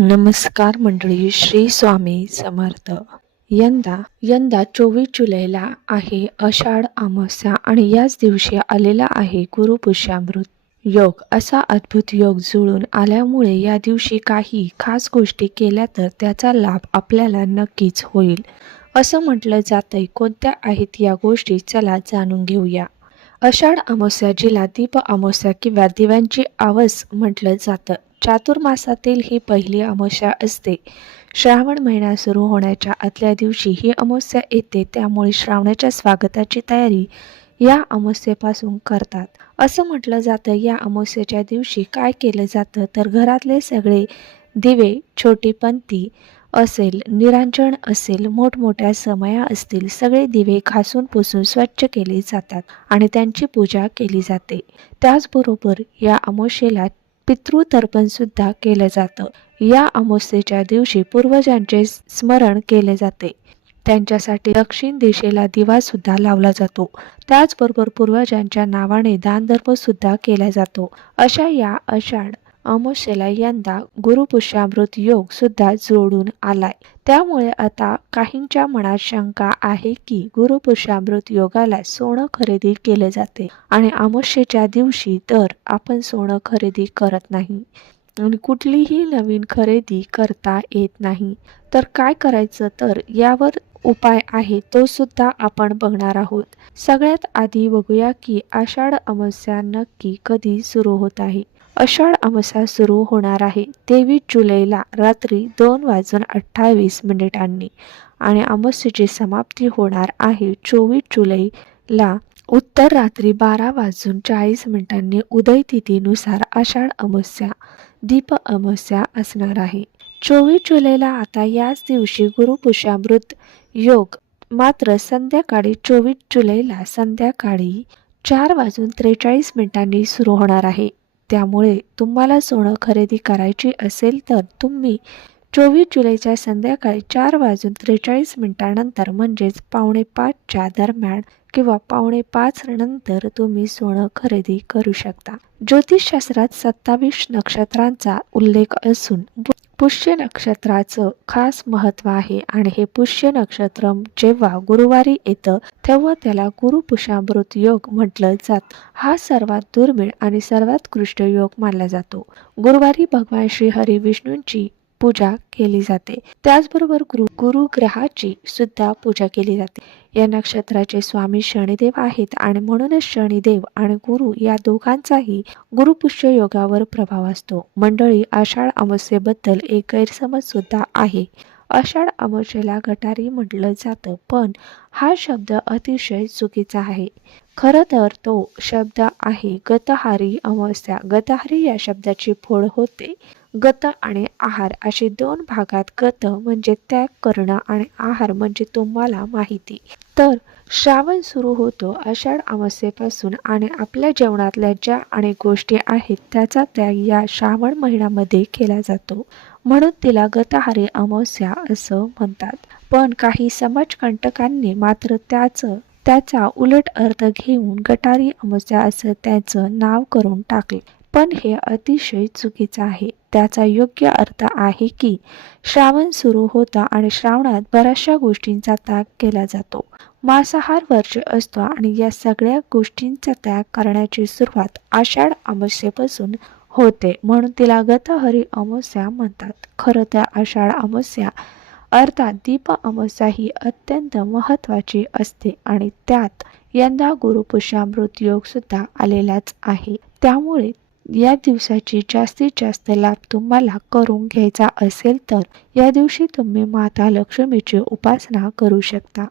नमस्कार मंडळी श्री स्वामी समर्थ. यंदा यंदा चोवीस जुलैला आहे आषाढ अमावस्या आणि याच दिवशी आलेला आहे गुरुपुष्यामृत योग असा अद्भुत योग जुळून आल्यामुळे या दिवशी काही खास गोष्टी केल्या तर त्याचा लाभ आपल्याला नक्कीच होईल. असं म्हटलं जातंय कोणत्या आहेत या गोष्टी? चला जाणून घेऊया. आषाढ अमावस्या जिला दीप अमावस्या किंवा दिव्यांची आवस म्हटलं जातं. चातुर्मासातील ही पहिली अमावस्या असते. श्रावण महिना सुरू होण्याच्या आदल्या दिवशी ही अमावस्या येते त्यामुळे श्रावणाच्या स्वागताची तयारी या अमावस्येपासून करतात. असं म्हटलं जातं या अमावस्येच्या दिवशी काय केलं जातं? तर घरातले सगळे दिवे छोटी पंती असेल निरांजन असेल मोठमोठ्या समया असतील सगळे दिवे घासून पुसून स्वच्छ केले जातात आणि त्यांची पूजा केली जाते. त्याचबरोबर या अमावस्येला पितृतर्पणसुद्धा केलं जातं. या अमावस्येच्या दिवशी पूर्वजांचे स्मरण केले जाते. त्यांच्यासाठी दक्षिण दिशेला दिवा सुद्धा लावला जातो. त्याचबरोबर पूर्वजांच्या नावाने दानधर्म सुद्धा केला जातो. अशा या आषाढ अमोशेला यंदा गुरुपुष्यामृत योग सुद्धा जोडून आलाय. त्यामुळे आता काहींच्या मनात शंका आहे की गुरुपुष्यामृत योगाला सोनं खरेदी केले जाते. आणि अमोशेच्या दिवशी तर आपण सोनं खरेदी करत नाही. आणि कुठलीही नवीन खरेदी करता येत नाही. तर काय करायचं? तर यावर उपाय आहे तो सुद्धा आपण बघणार आहोत. सगळ्यात आधी बघूया की आषाढ अमावस्या नक्की कधी सुरू होत आहे. आषाढ अमावस्या सुरू होणार आहे तेवीस जुलैला रात्री दोन वाजून अठ्ठावीस मिनिटांनी आणि अमावस्येची समाप्ती होणार आहे चोवीस जुलैला उत्तर रात्री बारा वाजून चाळीस मिनिटांनी उदय तिथीनुसार आषाढ अमावस्या दीप अमावस्या असणार आहे. चोवीस जुलैला आता याच दिवशी गुरुपुष्यामृत योग मात्र संध्याकाळी चोवीस जुलैला संध्याकाळी चार वाजून त्रेचाळीस मिनिटांनी सुरू होणार आहे. त्यामुळे तुम्हाला सोनं खरेदी करायची असेल तर तुम्ही चोवीस जुलैच्या संध्याकाळी चार वाजून त्रेचाळीस मिनिटानंतर म्हणजेच पावणे पाचच्या दरम्यान किंवा पावणे पाच नंतर तुम्ही सोनं खरेदी करू शकता. ज्योतिषशास्त्रात सत्तावीस नक्षत्रांचा उल्लेख असून पुष्य नक्षत्राचं खास महत्त्व आहे आणि हे पुष्य नक्षत्र जेव्हा गुरुवारी येतं तेव्हा त्याला गुरुपुषामृत योग म्हटलं जात. हा सर्वात दुर्मिळ आणि सर्वात कृष्ट योग मानला जातो. गुरुवारी भगवान श्री हरी विष्णूंची पूजा केली जाते. त्याचबरोबर गुरु गुरुग्रहाची सुद्धा पूजा केली जाते. या नक्षत्राचे स्वामी शनिदेव आहेत आणि म्हणूनच शनिदेव आणि गुरु या दोघांचाही गुरुपुष्य योगावर प्रभाव असतो. मंडळी आषाढ अमावस्येबद्दल एक गैरसमज सुद्धा आहे. आषाढ अमावस्येला गटारी म्हटलं जातं पण हा शब्द अतिशय चुकीचा आहे. खरं तर तो शब्द आहे गतहारी अमावस्या. गतहारी या शब्दाची फोड होते. गत आणि आहार असे दोन भागात गत म्हणजे त्याग करणं आणि आहार म्हणजे तुम्हाला माहिती. तर श्रावण सुरू होतो आषाढ अमावस्येपासून आणि आपल्या जेवणातल्या ज्या अनेक गोष्टी आहेत त्याचा त्याग या श्रावण महिन्यामध्ये केला जातो. म्हणून तिला गतहारी अमावस्या असं म्हणतात. पण काही समाजकंटकांनी मात्र त्याचं त्याचा उलट अर्थ घेऊन गटारी अमावस्या असं त्याचं नाव करून टाकले. पण हे अतिशय चुकीचं आहे. त्याचा योग्य अर्थ आहे की श्रावण सुरू होता आणि श्रावणात बऱ्याचशा गोष्टींचा त्याग केला जातो. मांसाहार वर्ष असतो आणि या सगळ्या गोष्टींचा त्याग करण्याची सुरुवात आषाढ अमावस्येपासून होते. म्हणून तिला गतहरी अमावस्या म्हणतात. खरं तर आषाढ अमावस्या अर्थात दीप अमावस्या ही अत्यंत महत्त्वाची असते आणि त्यात यंदा गुरुपुष्यामृत योग सुद्धा आलेलाच आहे. त्यामुळे या दिवसाची जास्तीत जास्त लाभ तुम्हाला करून घ्यायचा असेल तर या दिवशी तुम्ही माता लक्ष्मीची उपासना करू शकता.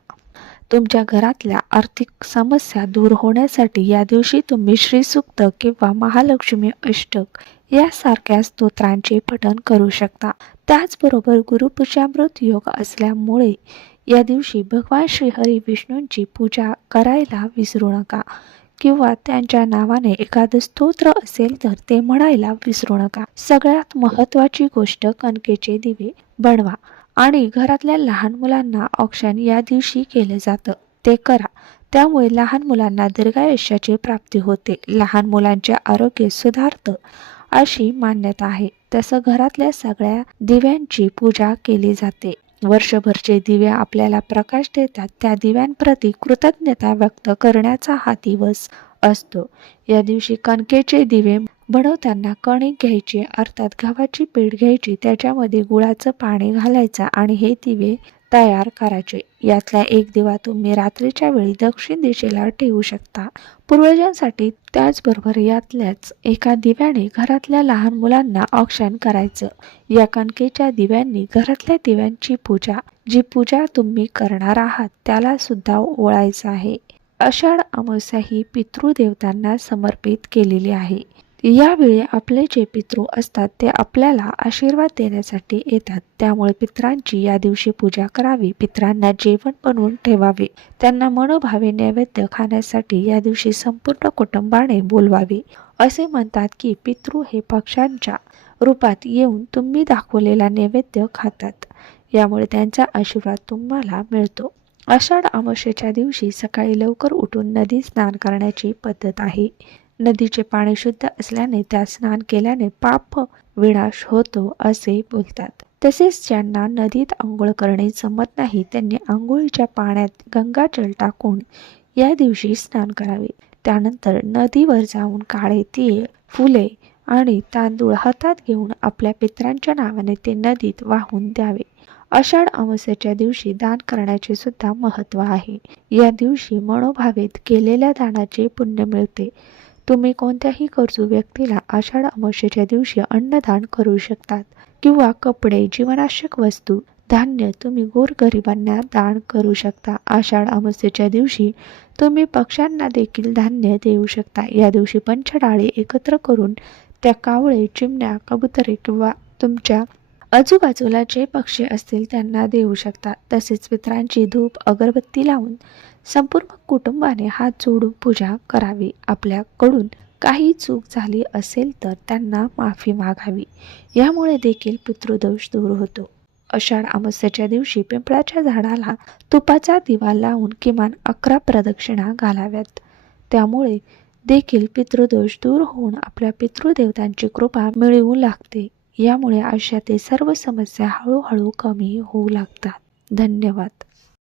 तुमच्या घरातल्या आर्थिक समस्या दूर होण्यासाठी या दिवशी तुम्ही श्रीसुक्त किंवा महालक्ष्मी अष्टक यासारख्या स्तोत्रांचे पठण करू शकता. त्याचबरोबर गुरुपूजामृत योग असल्यामुळे या दिवशी भगवान श्रीहरी विष्णूंची पूजा करायला विसरू नका किंवा त्यांच्या नावाने एखादं स्तोत्र असेल तर ते म्हणायला विसरू नका. सगळ्यात महत्त्वाची गोष्ट कणकेचे दिवे बनवा आणि घरातल्या लहान मुलांना औक्षण या दिवशी केलं जातं. ते करा. त्यामुळे लहान मुलांना दीर्घायुष्याची प्राप्ती होते. लहान मुलांचे आरोग्य सुधारतं. अशी मान्यता आहे. तसं घरातल्या सगळ्या दिव्यांची पूजा केली जाते. वर्षभरचे दिवे आपल्याला प्रकाश देतात. त्या दिव्यांप्रती कृतज्ञता व्यक्त करण्याचा हा दिवस असतो. या दिवशी कणकेचे दिवे बनवताना कणिक घ्यायची अर्थात गव्हाची पीठ घ्यायची त्याच्यामध्ये गुळाचं पाणी घालायचं आणि हे दिवे तयार करायचे. यातला एक दिवा तुम्ही रात्रीच्या वेळी दक्षिण दिशेला ठेवू शकता. पूर्वजांसाठी त्याचबरोबर यातल्याच एका दिव्याने घरातल्या लहान मुलांना औक्षण करायचं. या कणकेच्या दिव्यांनी घरातल्या दिव्यांची पूजा जी पूजा तुम्ही करणार आहात त्याला सुद्धा ओळायचं आहे. आषाढ अमावस्या ही पितृदेवतांना समर्पित केलेली आहे. यावेळी आपले जे पितृ असतात ते आपल्याला आशीर्वाद देण्यासाठी येतात. त्यामुळे पित्रांची या दिवशी पूजा करावी. पित्रांना जेवण बनवून ठेवावे. त्यांना मनोभावे नैवेद्य खाण्यासाठी या दिवशी संपूर्ण कुटुंबाने बोलवावे. असे म्हणतात की पितृ हे पक्ष्यांच्या रूपात येऊन तुम्ही दाखवलेला नैवेद्य खातात. यामुळे त्यांचा आशीर्वाद तुम्हाला मिळतो. आषाढ अमावस्येच्या दिवशी सकाळी लवकर उठून नदी स्नान करण्याची पद्धत आहे. नदीचे पाणी शुद्ध असल्याने त्यात स्नान केल्याने पाप विनाश होतो असे बोलतात. तसेच ज्यांना नदीत आंघोळ करणे जमत नाही त्यांनी आंघोळीच्या पाण्यात गंगाजल टाकून या दिवशी स्नान करावे. त्यानंतर नदीवर जाऊन काळे तीळ फुले आणि तांदूळ हातात घेऊन आपल्या पित्रांच्या नावाने ते नदीत वाहून द्यावे. आषाढ अमावस्याच्या दिवशी दान करण्याचे सुद्धा महत्त्व आहे. या दिवशी मनोभावेत केलेल्या दानाचे पुण्य मिळते. तुम्ही कोणत्याही गरजू व्यक्तीला आषाढ अमावस्येच्या दिवशी अन्नदान करू शकतात. किंवा कपडे जीवनावश्यक वस्तू धान्य तुम्ही गोरगरिबांना दान करू शकता. आषाढ अमावस्येच्या दिवशी तुम्ही पक्ष्यांना देखील धान्य देऊ शकता. या दिवशी पंचडाळे एकत्र करून त्या कावळे चिमण्या कबुतरे किंवा तुमच्या आजूबाजूला जे पक्षी असतील त्यांना देऊ शकता. तसेच मित्रांची धूप अगरबत्ती लावून संपूर्ण कुटुंबाने हात जोडून पूजा करावी. आपल्याकडून काही चूक झाली असेल तर त्यांना माफी मागावी. यामुळे देखील पितृदोष दूर होतो. आषाढ अमावस्येच्या दिवशी पिंपळाच्या झाडाला तुपाचा दिवा लावून किमान अकरा प्रदक्षिणा घालाव्यात. त्यामुळे देखील पितृदोष दूर होऊन आपल्या पितृदेवतांची कृपा मिळवू लागते. यामुळे आयुष्यातील सर्व समस्या हळूहळू कमी होऊ लागतात. धन्यवाद.